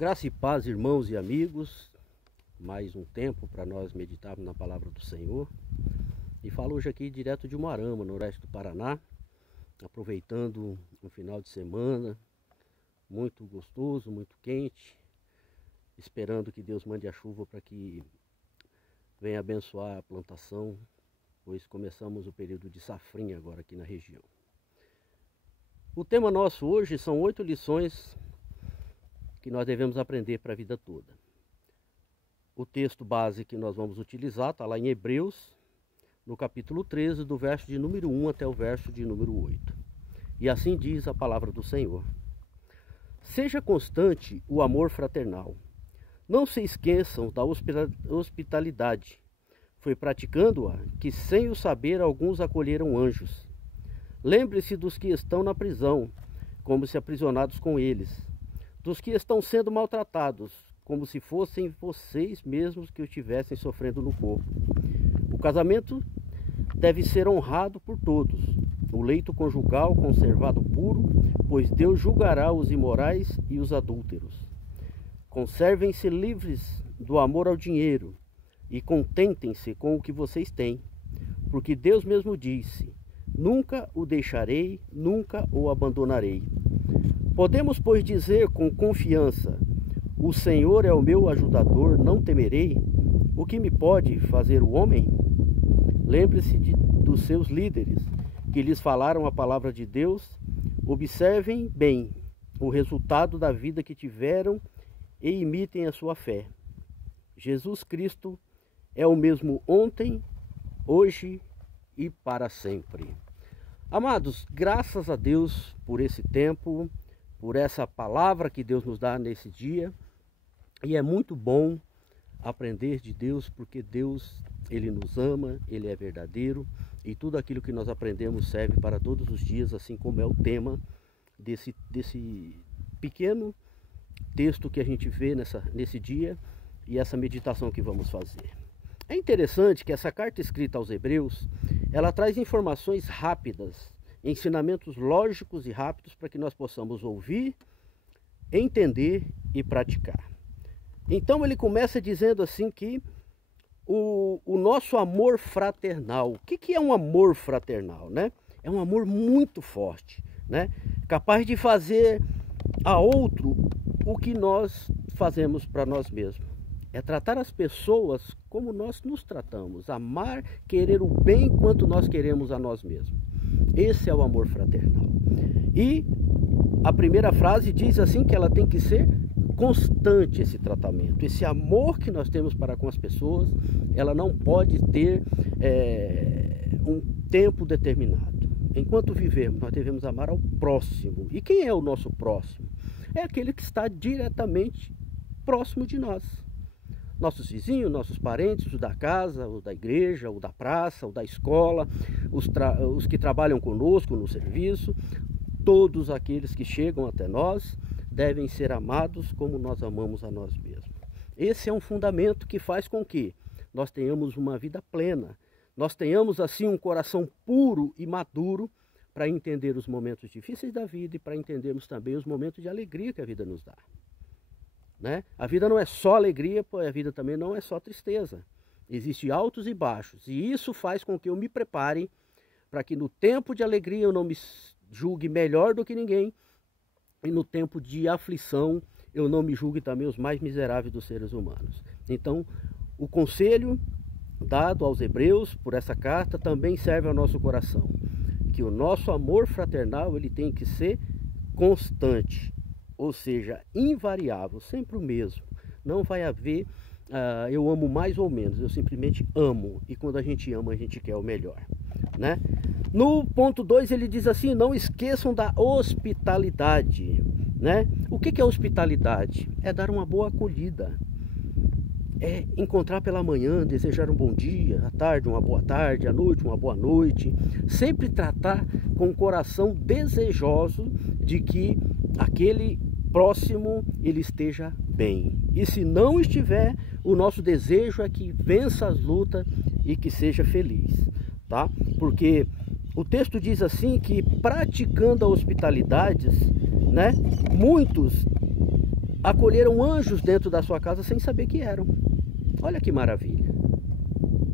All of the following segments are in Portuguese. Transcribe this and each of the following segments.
Graça e paz, irmãos e amigos. Mais um tempo para nós meditarmos na palavra do Senhor. E falo hoje aqui direto de Umuarama, no oeste do Paraná, aproveitando um final de semana muito gostoso, muito quente, esperando que Deus mande a chuva para que venha abençoar a plantação, pois começamos o período de safrinha agora aqui na região. O tema nosso hoje são 8 lições que nós devemos aprender para a vida toda. O texto base que nós vamos utilizar está lá em Hebreus, no capítulo 13, do verso de número 1 até o verso de número 8. E assim diz a palavra do Senhor. Seja constante o amor fraternal. Não se esqueçam da hospitalidade. Foi praticando-a que, sem o saber, alguns acolheram anjos. Lembre-se dos que estão na prisão, como se aprisionados com eles. Dos que estão sendo maltratados, como se fossem vocês mesmos que o estivessem sofrendo no corpo. O casamento deve ser honrado por todos. O leito conjugal conservado puro, pois Deus julgará os imorais e os adúlteros. Conservem-se livres do amor ao dinheiro e contentem-se com o que vocês têm, porque Deus mesmo disse: nunca o deixarei, nunca o abandonarei. Podemos, pois, dizer com confiança: o Senhor é o meu ajudador, não temerei. O que me pode fazer o homem? Lembre-se dos seus líderes, que lhes falaram a palavra de Deus. Observem bem o resultado da vida que tiveram e imitem a sua fé. Jesus Cristo é o mesmo ontem, hoje e para sempre. Amados, graças a Deus por esse tempo, por essa palavra que Deus nos dá nesse dia. E é muito bom aprender de Deus, porque Deus, Ele nos ama, Ele é verdadeiro. E tudo aquilo que nós aprendemos serve para todos os dias, assim como é o tema desse pequeno texto que a gente vê nesse dia e essa meditação que vamos fazer. É interessante que essa carta escrita aos Hebreus, ela traz informações rápidas, ensinamentos lógicos e rápidos para que nós possamos ouvir, entender e praticar. Então ele começa dizendo assim que o nosso amor fraternal. O que é um amor fraternal, né? É um amor muito forte, né? Capaz de fazer a outro o que nós fazemos para nós mesmos. É tratar as pessoas como nós nos tratamos. Amar, querer o bem quanto nós queremos a nós mesmos. Esse é o amor fraternal. E a primeira frase diz assim que ela tem que ser constante, esse tratamento. Esse amor que nós temos para com as pessoas, ela não pode ter um tempo determinado. Enquanto vivermos, nós devemos amar ao próximo. E quem é o nosso próximo? É aquele que está diretamente próximo de nós. Nossos vizinhos, nossos parentes, os da casa, os da igreja, o da praça, o da escola, os que trabalham conosco no serviço, todos aqueles que chegam até nós devem ser amados como nós amamos a nós mesmos. Esse é um fundamento que faz com que nós tenhamos uma vida plena, nós tenhamos assim um coração puro e maduro para entender os momentos difíceis da vida e para entendermos também os momentos de alegria que a vida nos dá. Né? A vida não é só alegria, pois a vida também não é só tristeza. Existem altos e baixos. E isso faz com que eu me prepare para que no tempo de alegria eu não me julgue melhor do que ninguém. E no tempo de aflição eu não me julgue também os mais miseráveis dos seres humanos. Então, o conselho dado aos Hebreus por essa carta também serve ao nosso coração. Que o nosso amor fraternal ele tem que ser constante. Ou seja, invariável, sempre o mesmo. Não vai haver, eu amo mais ou menos, eu simplesmente amo. E quando a gente ama, a gente quer o melhor, né? No ponto 2 ele diz assim: não esqueçam da hospitalidade, né? O que é hospitalidade? É dar uma boa acolhida. É encontrar pela manhã, desejar um bom dia, à tarde uma boa tarde, à noite uma boa noite. Sempre tratar com o coração desejoso de que aquele próximo ele esteja bem. E se não estiver, o nosso desejo é que vença as lutas e que seja feliz, tá? Porque o texto diz assim que praticando a hospitalidade, né, muitos acolheram anjos dentro da sua casa sem saber que eram. Olha que maravilha,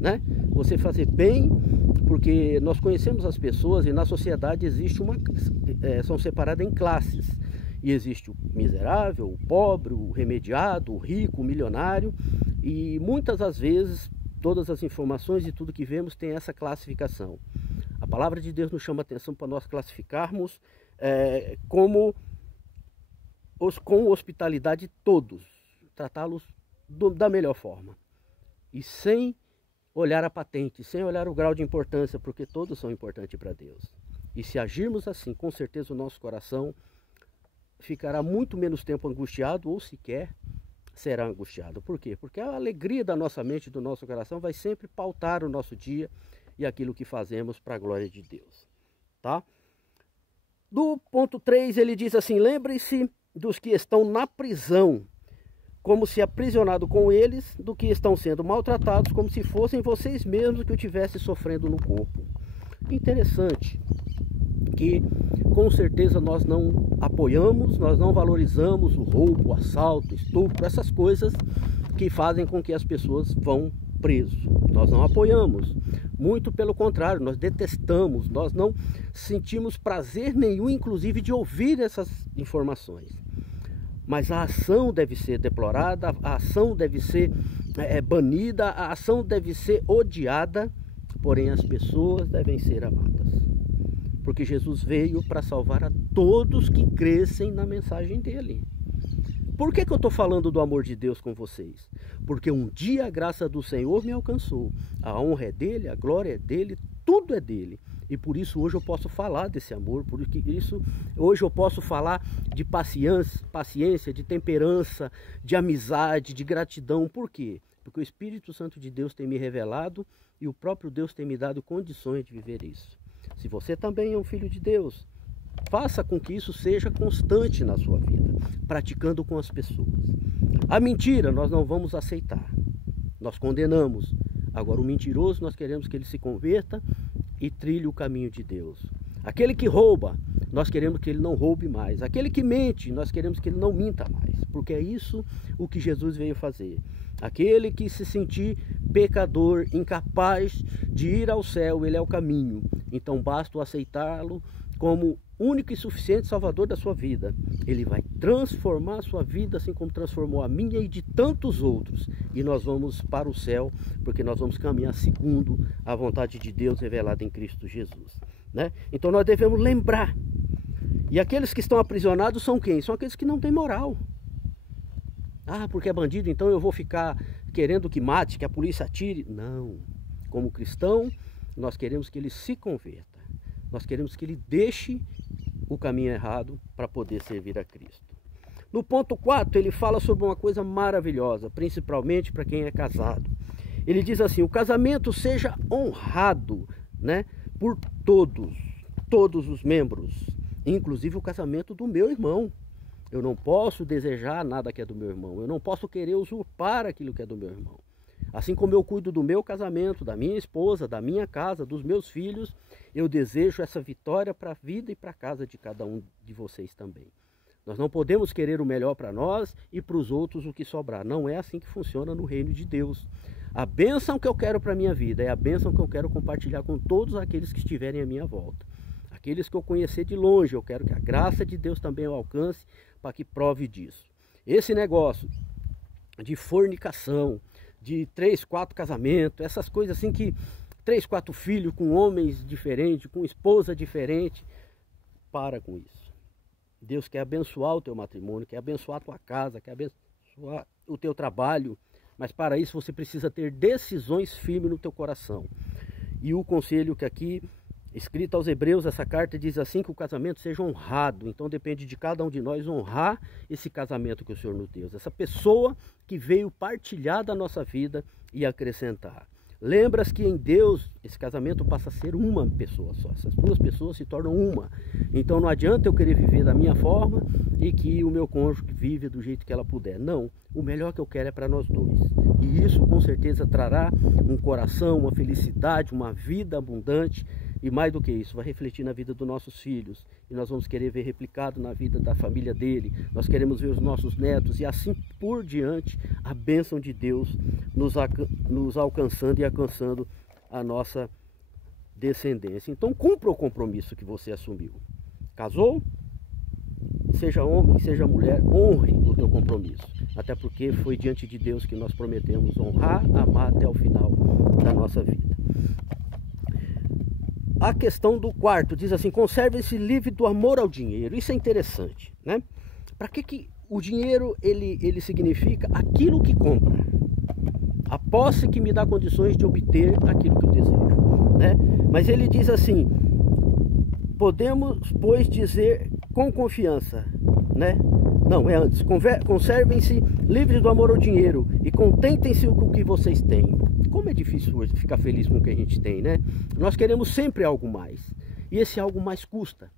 né? Você fazer bem, porque nós conhecemos as pessoas e na sociedade existe são separadas em classes. E existe o miserável, o pobre, o remediado, o rico, o milionário. E muitas das vezes, todas as informações e tudo que vemos tem essa classificação. A palavra de Deus nos chama a atenção para nós classificarmos com hospitalidade todos, tratá-los da melhor forma. E sem olhar a patente, sem olhar o grau de importância, porque todos são importantes para Deus. E se agirmos assim, com certeza o nosso coração ficará muito menos tempo angustiado ou sequer será angustiado. Por quê? Porque a alegria da nossa mente e do nosso coração vai sempre pautar o nosso dia e aquilo que fazemos para a glória de Deus. Tá? Do ponto 3 ele diz assim: lembre-se dos que estão na prisão, como se aprisionado com eles, do que estão sendo maltratados, como se fossem vocês mesmos que o estivessem sofrendo no corpo. Interessante que com certeza nós não apoiamos, nós não valorizamos o roubo, o assalto, o estupro, essas coisas que fazem com que as pessoas vão presos. Nós não apoiamos, muito pelo contrário, nós detestamos, nós não sentimos prazer nenhum, inclusive, de ouvir essas informações. Mas a ação deve ser deplorada, a ação deve ser banida, a ação deve ser odiada, porém as pessoas devem ser amadas. Porque Jesus veio para salvar a todos que crescem na mensagem dele. Por que eu estou falando do amor de Deus com vocês? Porque um dia a graça do Senhor me alcançou. A honra é dele, a glória é dele, tudo é dele. E por isso hoje eu posso falar desse amor, por isso hoje eu posso falar de paciência, de temperança, de amizade, de gratidão. Por quê? Porque o Espírito Santo de Deus tem me revelado e o próprio Deus tem me dado condições de viver isso. Se você também é um filho de Deus, faça com que isso seja constante na sua vida, praticando com as pessoas. A mentira nós não vamos aceitar, nós condenamos. Agora o mentiroso nós queremos que ele se converta e trilhe o caminho de Deus. Aquele que rouba, nós queremos que ele não roube mais. Aquele que mente, nós queremos que ele não minta mais, porque é isso o que Jesus veio fazer. Aquele que se sentir pecador, incapaz de ir ao céu, ele é o caminho. Então basta aceitá-lo como único e suficiente salvador da sua vida. Ele vai transformar a sua vida assim como transformou a minha e de tantos outros. E nós vamos para o céu, porque nós vamos caminhar segundo a vontade de Deus revelada em Cristo Jesus, né? Então nós devemos lembrar. E aqueles que estão aprisionados são quem? São aqueles que não têm moral. Ah, porque é bandido, então eu vou ficar querendo que mate, que a polícia atire. Não. Como cristão, nós queremos que ele se converta. Nós queremos que ele deixe o caminho errado para poder servir a Cristo. No ponto 4, ele fala sobre uma coisa maravilhosa, principalmente para quem é casado. Ele diz assim: o casamento seja honrado, né, por todos os membros, inclusive o casamento do meu irmão. Eu não posso desejar nada que é do meu irmão. Eu não posso querer usurpar aquilo que é do meu irmão. Assim como eu cuido do meu casamento, da minha esposa, da minha casa, dos meus filhos, eu desejo essa vitória para a vida e para a casa de cada um de vocês também. Nós não podemos querer o melhor para nós e para os outros o que sobrar. Não é assim que funciona no reino de Deus. A bênção que eu quero para a minha vida é a bênção que eu quero compartilhar com todos aqueles que estiverem à minha volta. Aqueles que eu conhecer de longe, eu quero que a graça de Deus também o alcance para que prove disso. Esse negócio de fornicação, de 3, 4 casamentos, essas coisas assim que 3, 4 filhos com homens diferentes, com esposa diferente, para com isso. Deus quer abençoar o teu matrimônio, quer abençoar a tua casa, quer abençoar o teu trabalho, mas para isso você precisa ter decisões firmes no teu coração. E o conselho que aqui escrito aos Hebreus, essa carta diz assim: que o casamento seja honrado. Então depende de cada um de nós honrar esse casamento que o Senhor nos deu, essa pessoa que veio partilhar da nossa vida e acrescentar. Lembras que em Deus esse casamento passa a ser uma pessoa só, essas duas pessoas se tornam uma. Então não adianta eu querer viver da minha forma e que o meu cônjuge vive do jeito que ela puder. Não, o melhor que eu quero é para nós dois. E isso com certeza trará um coração, uma felicidade, uma vida abundante E mais do que isso, vai refletir na vida dos nossos filhos. E nós vamos querer ver replicado na vida da família dele. Nós queremos ver os nossos netos e assim por diante, a bênção de Deus nos alcançando e alcançando a nossa descendência. Então cumpra o compromisso que você assumiu. Casou? Seja homem, seja mulher, honre o teu compromisso. Até porque foi diante de Deus que nós prometemos honrar, amar até o final da nossa vida. A questão do quarto diz assim: conserve-se livre do amor ao dinheiro. Isso é interessante, né? Para que o dinheiro ele significa aquilo que compra, a posse que me dá condições de obter aquilo que eu desejo, né? Mas ele diz assim: podemos, pois, dizer com confiança, né? Não, é antes. Conservem-se livres do amor ao dinheiro e contentem-se com o que vocês têm. Como é difícil hoje ficar feliz com o que a gente tem, né? Nós queremos sempre algo mais. E esse algo mais custa.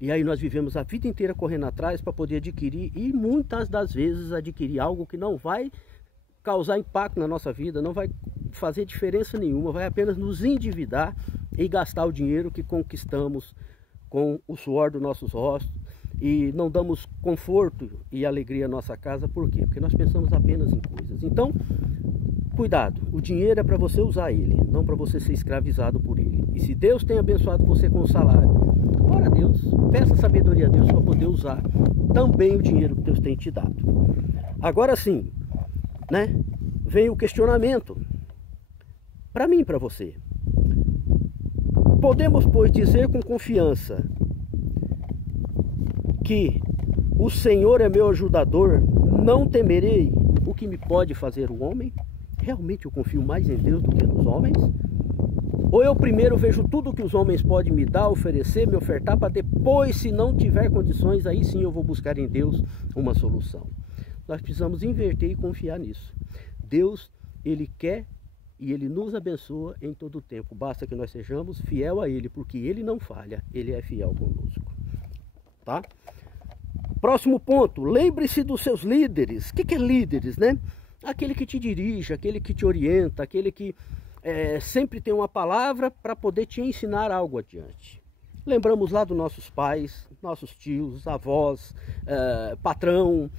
E aí nós vivemos a vida inteira correndo atrás para poder adquirir. E muitas das vezes adquirir algo que não vai causar impacto na nossa vida, não vai fazer diferença nenhuma, vai apenas nos endividar e gastar o dinheiro que conquistamos com o suor dos nossos rostos. E não damos conforto e alegria à nossa casa. Por quê? Porque nós pensamos apenas em coisas. Então, cuidado, o dinheiro é para você usar ele, não para você ser escravizado por ele. E se Deus tem abençoado você com o salário, ora a Deus, peça sabedoria a Deus para poder usar também o dinheiro que Deus tem te dado. Agora sim, né, vem o questionamento para mim e para você. Podemos, pois, dizer com confiança que o Senhor é meu ajudador, não temerei o que me pode fazer o homem? Realmente eu confio mais em Deus do que nos homens? Ou eu primeiro vejo tudo que os homens podem me dar, oferecer, me ofertar, para depois, se não tiver condições, aí sim eu vou buscar em Deus uma solução. Nós precisamos inverter e confiar nisso. Deus, Ele quer e Ele nos abençoa em todo o tempo. Basta que nós sejamos fiel a Ele, porque Ele não falha, Ele é fiel conosco. Tá? Próximo ponto, lembre-se dos seus líderes. O que é líderes, né? Aquele que te dirige, aquele que te orienta, aquele que sempre tem uma palavra para poder te ensinar algo adiante. Lembramos lá dos nossos pais, nossos tios, avós, patrão,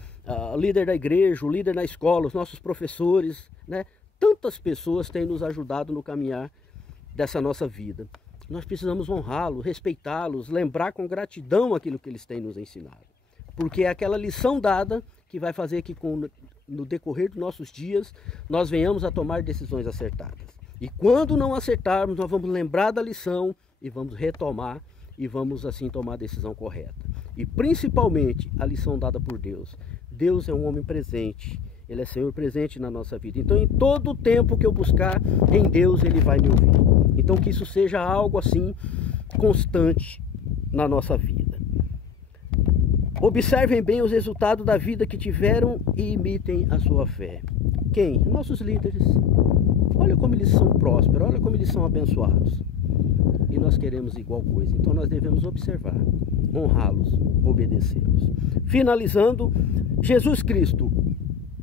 líder da igreja, o líder na escola, os nossos professores, né? Tantas pessoas têm nos ajudado no caminhar dessa nossa vida. Nós precisamos honrá-los, respeitá-los, lembrar com gratidão aquilo que eles têm nos ensinado. Porque é aquela lição dada que vai fazer que no decorrer dos nossos dias nós venhamos a tomar decisões acertadas. E quando não acertarmos, nós vamos lembrar da lição e vamos retomar e vamos assim tomar a decisão correta. E principalmente a lição dada por Deus. Deus é um homem presente, Ele é Senhor presente na nossa vida. Então em todo o tempo que eu buscar em Deus, Ele vai me ouvir. Então que isso seja algo assim constante na nossa vida. Observem bem os resultados da vida que tiveram e imitem a sua fé. Quem? Nossos líderes. Olha como eles são prósperos, olha como eles são abençoados. E nós queremos igual coisa. Então nós devemos observar, honrá-los, obedecê-los. Finalizando, Jesus Cristo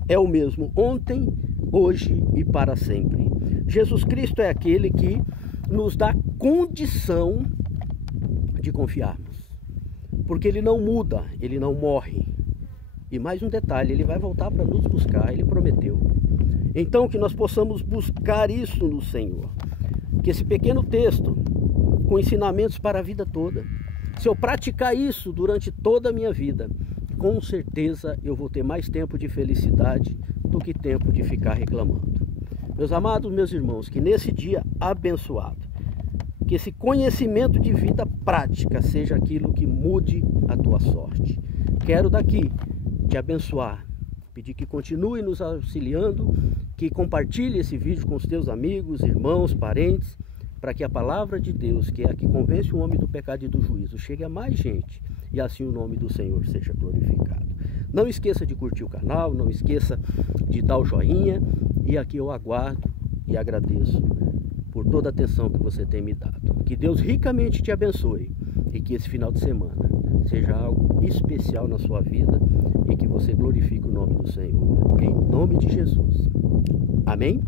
é o mesmo ontem, hoje e para sempre. Jesus Cristo é aquele que nos dá condição de confiarmos. Porque Ele não muda, Ele não morre. E mais um detalhe, Ele vai voltar para nos buscar, Ele prometeu. Então que nós possamos buscar isso no Senhor. Que esse pequeno texto, com ensinamentos para a vida toda, se eu praticar isso durante toda a minha vida, com certeza eu vou ter mais tempo de felicidade do que tempo de ficar reclamando. Meus amados, meus irmãos, que nesse dia abençoado, que esse conhecimento de vida prática seja aquilo que mude a tua sorte. Quero daqui te abençoar, pedir que continue nos auxiliando, que compartilhe esse vídeo com os teus amigos, irmãos, parentes, para que a palavra de Deus, que é a que convence o homem do pecado e do juízo, chegue a mais gente e assim o nome do Senhor seja glorificado. Não esqueça de curtir o canal, não esqueça de dar o joinha, e aqui eu aguardo e agradeço por toda a atenção que você tem me dado. Que Deus ricamente te abençoe e que esse final de semana seja algo especial na sua vida e que você glorifique o nome do Senhor, em nome de Jesus. Amém?